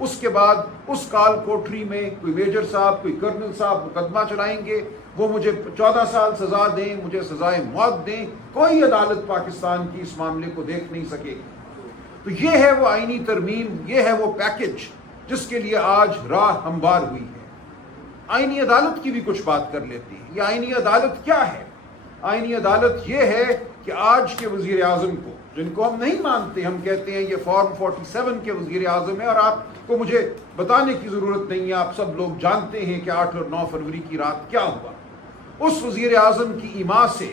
اس کے بعد اس کال کوٹری میں کوئی میجر صاحب کوئی کرنل صاحب مقدمہ چلائیں گے, وہ مجھے 14 سال سزا دیں, مجھے سزائے موت دیں, کوئی عدالت پاکستان کی اس معاملے کو دیکھ نہیں سکے گی. تو یہ ہے وہ آئینی ترمیم, یہ ہے وہ پیکج جس کے لیے آج راہ ہموار ہوئی ہے. آئینی عدالت کی بھی کچھ بات کر لیتے ہیں. یہ آئینی عدالت کیا ہے؟ آئینی عدالت یہ ہے کہ آج کے وزیر اعظم کو, جن کو ہم نہیں مانتے, ہم کہتے ہیں یہ فارم 47 کے وزیر اعظم ہے, اور آپ کو مجھے بتانے کی ضرورت نہیں ہے, آپ سب لوگ جانتے ہیں کہ 8 اور 9 فروری کی رات کیا ہوا. اس وزیر اعظم کی ایما سے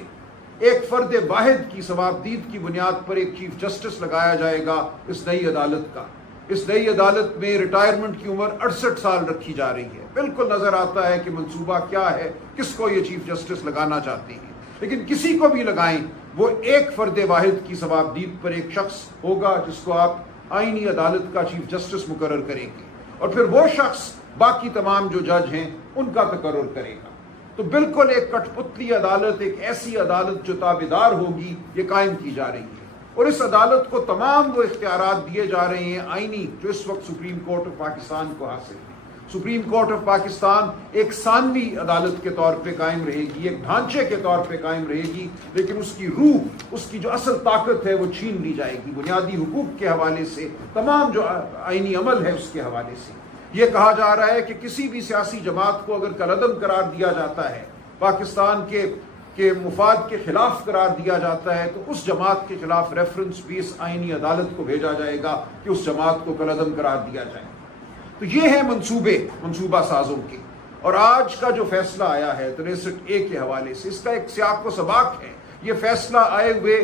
ایک فرد واحد کی ثوابدید کی بنیاد پر ایک چیف جسٹس لگایا جائے گا اس نئی عدالت کا. اس نئی عدالت میں ریٹائرمنٹ کی عمر 68 سال رکھی جا رہی ہے. بالکل نظر آتا ہے کہ منصوبہ کیا ہے, کس کو یہ چیف جسٹس لگانا چاہتے ہیں. لیکن کسی کو بھی لگائیں, وہ ایک فرد واحد کی ثوابدید پر ایک شخص ہوگا جس کو آپ آئینی عدالت کا چیف جسٹس مقرر کریں گے, اور پھر وہ شخص باقی تمام جو جج ہیں ان کا تقرر کرے گا. تو بالکل ایک کٹ پتلی عدالت, ایک ایسی عدالت جو تابعدار ہوگی, یہ قائم کی جا رہی ہے. اور اس عدالت کو تمام وہ اختیارات دیے جا رہے ہیں آئینی جو اس وقت سپریم کورٹ آف پاکستان کو حاصل ہیں. سپریم کورٹ آف پاکستان ایک ثانوی عدالت کے طور پہ قائم رہے گی, ایک ڈھانچے کے طور پہ قائم رہے گی, لیکن اس کی روح, اس کی جو اصل طاقت ہے وہ چھین لی جائے گی. بنیادی حقوق کے حوالے سے, تمام جو آئینی عمل ہے اس کے حوالے سے. یہ کہا جا رہا ہے کہ کسی بھی سیاسی جماعت کو اگر کالعدم قرار دیا جاتا ہے, پاکستان کے مفاد کے خلاف قرار دیا جاتا ہے, تو اس جماعت کے خلاف ریفرنس بھی اس آئینی عدالت کو بھیجا جائے گا کہ اس جماعت کو کالعدم قرار دیا جائے. تو یہ ہے منصوبہ سازوں کے. اور آج کا جو فیصلہ آیا ہے 63A کے حوالے سے, اس کا ایک سیاق و سباق ہے. یہ فیصلہ آئے ہوئے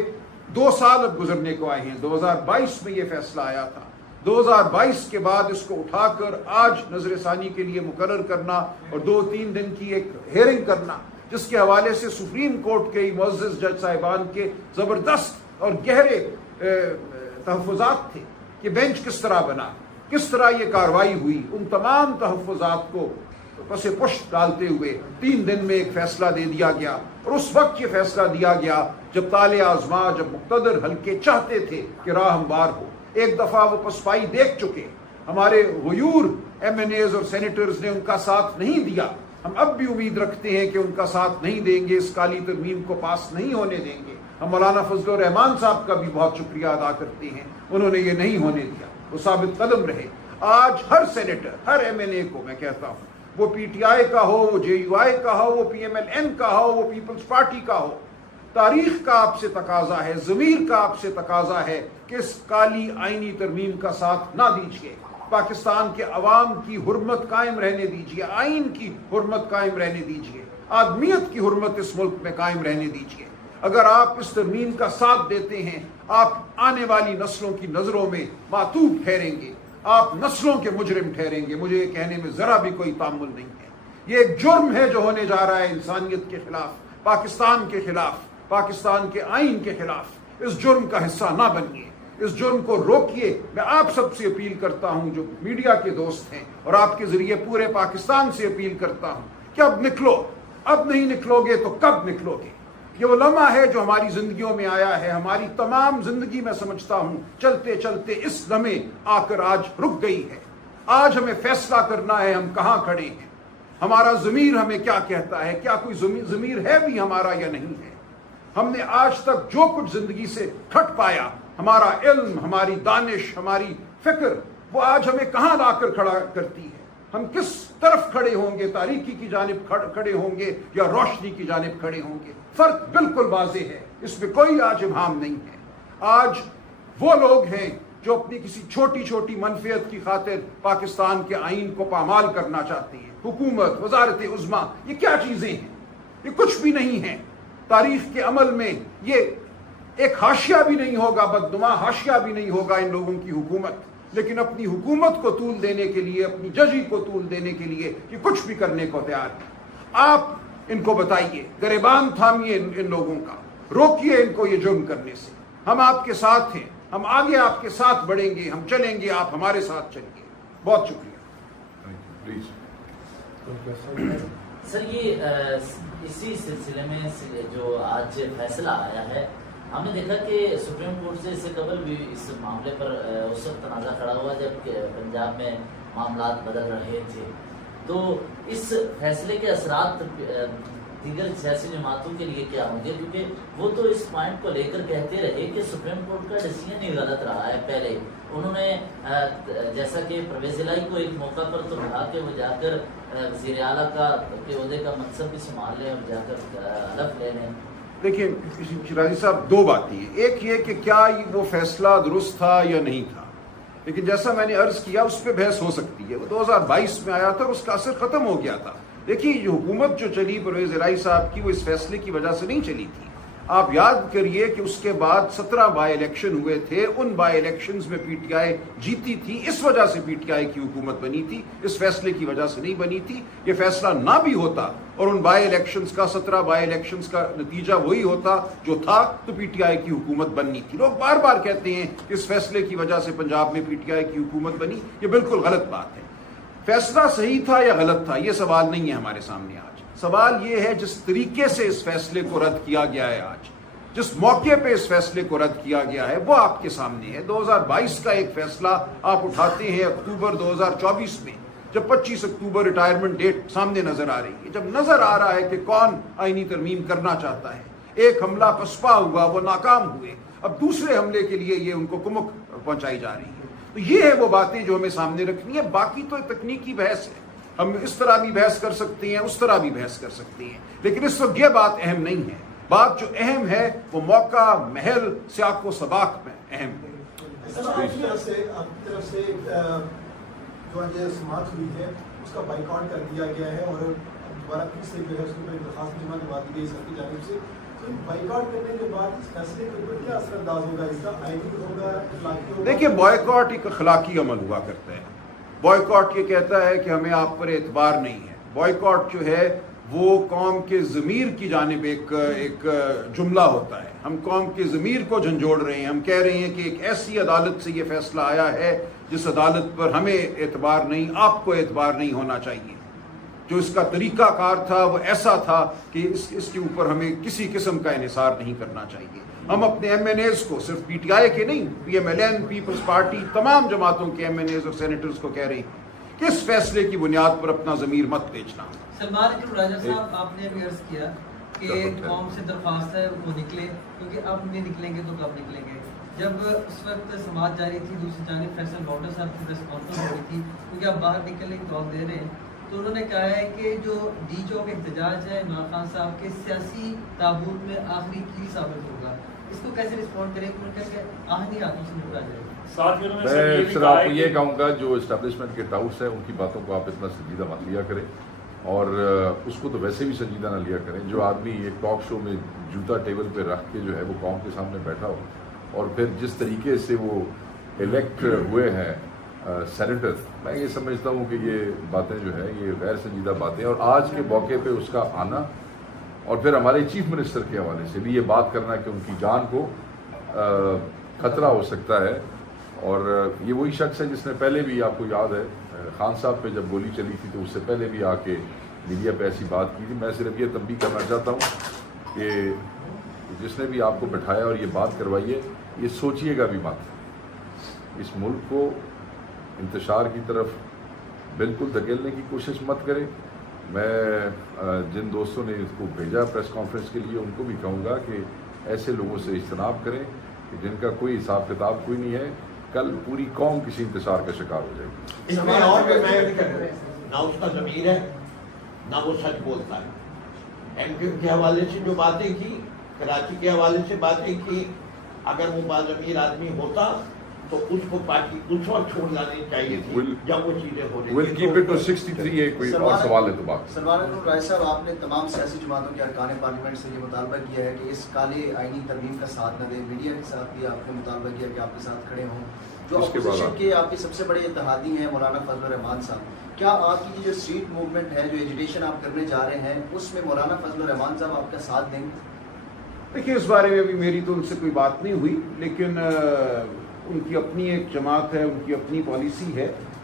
2 سال اب گزرنے کو آئے ہیں. 2022 میں یہ فیصلہ آیا تھا. 2022 کے بعد اس کو اٹھا کر آج نظر ثانی کے لیے مقرر کرنا اور 2-3 دن کی ایک ہیئرنگ کرنا, جس کے حوالے سے سپریم کورٹ کے معزز جج صاحبان کے زبردست اور گہرے تحفظات تھے کہ بینچ کس طرح بنا, کس طرح یہ کارروائی ہوئی. ان تمام تحفظات کو پس پشت ڈالتے ہوئے 3 دن میں ایک فیصلہ دے دیا گیا. اور اس وقت یہ فیصلہ دیا گیا جب طالع آزما, جب مقتدر حلقے چاہتے تھے کہ راہ ہموار ہو. ایک دفعہ وہ پسپائی دیکھ چکے, ہمارے غیور MNAs اور سینیٹرز نے ان کا ساتھ نہیں دیا. ہم اب بھی امید رکھتے ہیں کہ ان کا ساتھ نہیں دیں گے, اس کالی ترمیم کو پاس نہیں ہونے دیں گے. ہم مولانا فضل الرحمان صاحب کا بھی بہت شکریہ ادا کرتے ہیں, انہوں نے یہ نہیں ہونے دیا, وہ ثابت قدم رہے. آج ہر سینیٹر, ہر MNA کو میں کہتا ہوں, وہ PTI کا ہو, وہ JUI کا ہو, وہ PMLN کا ہو, وہ پیپلز پارٹی کا ہو, تاریخ کا آپ سے تقاضا ہے, ضمیر کا آپ سے تقاضا ہے کہ اس کالی آئینی ترمیم کا ساتھ نہ دیجیے. پاکستان کے عوام کی حرمت قائم رہنے دیجیے, آئین کی حرمت قائم رہنے دیجیے, آدمیت کی حرمت اس ملک میں قائم رہنے دیجیے. اگر آپ اس ترمیم کا ساتھ دیتے ہیں, آپ آنے والی نسلوں کی نظروں میں معتوب ٹھہریں گے, آپ نسلوں کے مجرم ٹھہریں گے. مجھے یہ کہنے میں ذرا بھی کوئی تامل نہیں ہے. یہ ایک جرم ہے جو ہونے جا رہا ہے انسانیت کے خلاف, پاکستان کے خلاف, پاکستان کے آئین کے خلاف. اس جرم کا حصہ نہ بنیے, اس جرم کو روکیے. میں آپ سب سے اپیل کرتا ہوں جو میڈیا کے دوست ہیں, اور آپ کے ذریعے پورے پاکستان سے اپیل کرتا ہوں کہ اب نکلو. اب نہیں نکلو گے تو کب نکلو گے؟ یہ وہ لمحہ ہے جو ہماری زندگیوں میں آیا ہے. ہماری تمام زندگی میں سمجھتا ہوں چلتے چلتے اس لمحے آ کر آج رک گئی ہے. آج ہمیں فیصلہ کرنا ہے ہم کہاں کھڑے ہیں, ہمارا ضمیر ہمیں کیا کہتا ہے, کیا کوئی ضمیر ہے بھی ہمارا یا نہیں ہے. ہم نے آج تک جو کچھ زندگی سے کھٹ پایا, ہمارا علم, ہماری دانش, ہماری فکر, وہ آج ہمیں کہاں لا کر کھڑا کرتی ہے. ہم کس طرف کھڑے ہوں گے, تاریکی کی جانب کھڑے ہوں گے یا روشنی کی جانب کھڑے ہوں گے. فرق بالکل واضح ہے, اس میں کوئی آج ابہام نہیں ہے. آج وہ لوگ ہیں جو اپنی کسی چھوٹی چھوٹی منفعت کی خاطر پاکستان کے آئین کو پامال کرنا چاہتے ہیں. حکومت, وزارت عظمیٰ, یہ کیا چیزیں ہیں؟ یہ کچھ بھی نہیں ہیں. تاریخ کے عمل میں یہ ایک حاشیہ بھی نہیں ہوگا, بدنما حاشیہ بھی نہیں ہوگا ان لوگوں کی حکومت. لیکن اپنی حکومت کو طول دینے کے لیے, اپنی ججی کو طول دینے کے لیے یہ کچھ بھی کرنے کو تیار ہے. آپ ان کو بتائیے, گریبان تھامیے ان لوگوں کا, روکیے ان کو یہ جرم کرنے سے. ہم آپ کے ساتھ ہیں, ہم آگے آپ کے ساتھ بڑھیں گے, ہم چلیں گے, آپ ہمارے ساتھ چلیے. بہت شکریہ. سر, یہ اسی سلسلے میں جو آج فیصلہ آیا ہے, ہم نے دیکھا کہ سپریم کورٹ سے اس سے قبل بھی اس معاملے پر اس وقت تنازع کھڑا ہوا جب پنجاب میں معاملات بدل رہے تھے. تو اس فیصلے کے اثرات دیگر سیاسی جماعتوں کے لیے کیا ہوں گے؟ کیونکہ وہ تو اس پوائنٹ کو لے کر کہتے رہے کہ سپریم کورٹ کا ڈیسیژن ہی غلط رہا ہے. پہلے انہوں نے جیسا کہ پرویز الہی کو ایک موقع پر تو کہا کہ وہ جا کر وزیر اعلیٰ کا عہدے کا منصب بھی سنبھال لیں اور جا کر حلف لے لیں. دیکھیں شیرازی صاحب، دو باتیں ہیں. ایک یہ کہ کیا وہ فیصلہ درست تھا یا نہیں تھا، لیکن جیسا میں نے عرض کیا اس پہ بحث ہو سکتی ہے. وہ 2022 میں آیا تھا اور اس کا اثر ختم ہو گیا تھا. دیکھیے جو حکومت جو چلی پرویز الہی صاحب کی، وہ اس فیصلے کی وجہ سے نہیں چلی تھی. آپ یاد کریے کہ اس کے بعد 17 بائی الیکشن ہوئے تھے. ان بائی الیکشنز میں پی ٹی آئی جیتی تھی. اس وجہ سے پی ٹی آئی کی حکومت بنی تھی، اس فیصلے کی وجہ سے نہیں بنی تھی. یہ فیصلہ نہ بھی ہوتا اور ان بائی الیکشنز کا 17 بائی الیکشنز کا نتیجہ وہی ہوتا جو تھا، تو پی ٹی آئی کی حکومت بننی تھی. لوگ بار بار کہتے ہیں کہ اس فیصلے کی وجہ سے پنجاب میں پی ٹی آئی کی حکومت بنی. یہ بالکل غلط بات ہے. فیصلہ صحیح تھا یا غلط تھا، یہ سوال نہیں ہے ہمارے سامنے آج. سوال یہ ہے جس طریقے سے اس فیصلے کو رد کیا گیا ہے، آج جس موقع پہ اس فیصلے کو رد کیا گیا ہے، وہ آپ کے سامنے ہے. 2022 کا ایک فیصلہ آپ اٹھاتے ہیں اکتوبر 2024 میں، جب 25 اکتوبر ریٹائرمنٹ ڈیٹ سامنے نظر آ رہی ہے، جب نظر آ رہا ہے کہ کون آئینی ترمیم کرنا چاہتا ہے. ایک حملہ پسپا ہوا، وہ ناکام ہوئے. اب دوسرے حملے کے لیے یہ ان کو کمک پہنچائی جا رہی ہے. تو یہ ہے وہ باتیں جو ہمیں سامنے رکھنی ہے. باقی تو تکنیکی بحث ہے، ہم اس طرح بھی بحث کر سکتے ہیں، اس طرح بھی بحث کر سکتے ہیں، لیکن اس وقت یہ بات اہم نہیں ہے. بات جو اہم ہے وہ موقع، محل، سیاق و سباق میں اہم ہے. آپ کی طرف سے جو سماعت ہوئی ہے اس کا بائیکاٹ کر دیا گیا ہے اور دوبارہ پھر سے جو ہے اس پر درخواست جمع کروا دی گئی سب کی جانب سے. تو بائیکاٹ کرنے کے بعد اس فیصلے کے اوپر کیا اثر انداز ہوگا؟ اس کا آئینی ہوگا، اخلاقی ہوگا؟ دیکھیے بائیکاٹ ایک اخلاقی عمل ہوا کرتا ہے. بائیکاٹ یہ کہتا ہے کہ ہمیں آپ پر اعتبار نہیں ہے. بائیکاٹ جو ہے وہ قوم کے ضمیر کی جانب ایک جملہ ہوتا ہے. ہم قوم کے ضمیر کو جھنجھوڑ رہے ہیں. ہم کہہ رہے ہیں کہ ایک ایسی عدالت سے یہ فیصلہ آیا ہے جس عدالت پر ہمیں اعتبار نہیں، آپ کو اعتبار نہیں ہونا چاہیے. جو اس کا طریقہ کار تھا وہ ایسا تھا کہ اس کے اوپر ہمیں کسی قسم کا انحصار نہیں کرنا چاہیے. ہم اپنے ایم این ایز کو، صرف پی ٹی آئی کے نہیں، P M L N, Peoples Party, تمام جماعتوں کے ایم این ایز اور سینیٹرز کو کہہ رہے ہیں کہ اس فیصلے کی بنیاد پر اپنا ضمیر مت بیچنا. سلمان اکرم راجہ صاحب، آپ نے ابھی عرض کیا کہ قوم سے درخواست ہے وہ نکلے، کیونکہ اب نہیں نکلیں گے تو کب نکلیں گے. جب اس وقت سماعت جاری تھی، دوسری جانب فیصل گاؤڈر صاحب کی پریس کانفرنس ہو رہی تھی، کیونکہ آپ باہر نکلنے کی کال دے رہے ہیں، تو انہوں نے کہا ہے کہ جو ڈی چوک احتجاج ہے عمران خان صاحب کے سیاسی تابوت میں آخری کی ثابت ہوگا. اس کو کیسے رسپونڈ کریں کہ آہنی ہاتھوں سے نپٹا جائے؟ میں صرف آپ کو یہ کہوں گا جو اسٹیبلشمنٹ کے ٹاؤس ہیں ان کی باتوں کو آپ اتنا سنجیدہ مت لیا کریں، اور اس کو تو ویسے بھی سنجیدہ نہ لیا کریں. جو آدمی ایک ٹاک شو میں جوتا ٹیبل پہ رکھ کے جو ہے وہ قوم کے سامنے بیٹھا ہو، اور پھر جس طریقے سے وہ الیکٹ ہوئے ہیں سینیٹر، میں یہ سمجھتا ہوں کہ یہ باتیں جو ہے یہ غیر سنجیدہ باتیں. اور آج کے موقع پہ اس کا آنا اور پھر ہمارے چیف منسٹر کے حوالے سے بھی یہ بات کرنا کہ ان کی جان کو خطرہ ہو سکتا ہے. اور یہ وہی شخص ہے جس نے پہلے بھی، آپ کو یاد ہے خان صاحب پہ جب گولی چلی تھی تو اس سے پہلے بھی آ کے میڈیا پہ ایسی بات کی تھی. میں صرف یہ تنبیہ کرنا چاہتا ہوں کہ جس نے بھی آپ کو بٹھایا اور یہ بات کروائی ہے، یہ سوچئے گا بھی مت. اس ملک کو انتشار کی طرف بالکل دھکیلنے کی کوشش مت کرے. میں جن دوستوں نے اس کو بھیجا پریس کانفرنس کے لیے ان کو بھی کہوں گا کہ ایسے لوگوں سے اجتناب کریں کہ جن کا کوئی حساب کتاب کوئی نہیں ہے. کل پوری قوم کسی انتشار کا شکار ہو جائے گی. اس میں اور بھی میں نہ اس کا ضمیر ہے نہ وہ سچ بولتا ہے. ایم کیو کے حوالے سے جو باتیں کی، کراچی کے حوالے سے باتیں کی، اگر وہ باضمیر آدمی ہوتا تو اس کو پارٹی اس وقت چھوڑ جانی چاہیے تھی جب وہ چیزیں ہو رہی We'll keep it to 63 ہے. کوئی اور سوال ہے تو بات. سلمان اکرم راجہ صاحب، آپ نے تمام سیاسی جماعتوں کے ارکان پارلیمنٹ سے یہ مطالبہ کیا ہے کہ اس کالے آئینی ترمیم کا ساتھ نہ دیں. میڈیا کے ساتھ بھی آپ نے مطالبہ کیا کہ آپ کے ساتھ کھڑے ہوں. جو اپوزیشن کے آپ کے سب سے بڑے اتحادی ہیں مولانا فضل الرحمان صاحب، کیا آپ کی جو اسٹریٹ موومنٹ ہے، جو ایجوٹیشن آپ کرنے جا رہے ہیں، اس میں مولانا فضل الرحمان صاحب آپ کا ساتھ دیں گے؟ دیکھیے اس بارے میں ابھی میری تو ان سے کوئی بات نہیں ہوئی، لیکن ان کی اپنی ایک جماعت ہے، ان کی اپنی پالیسی ہے.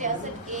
63A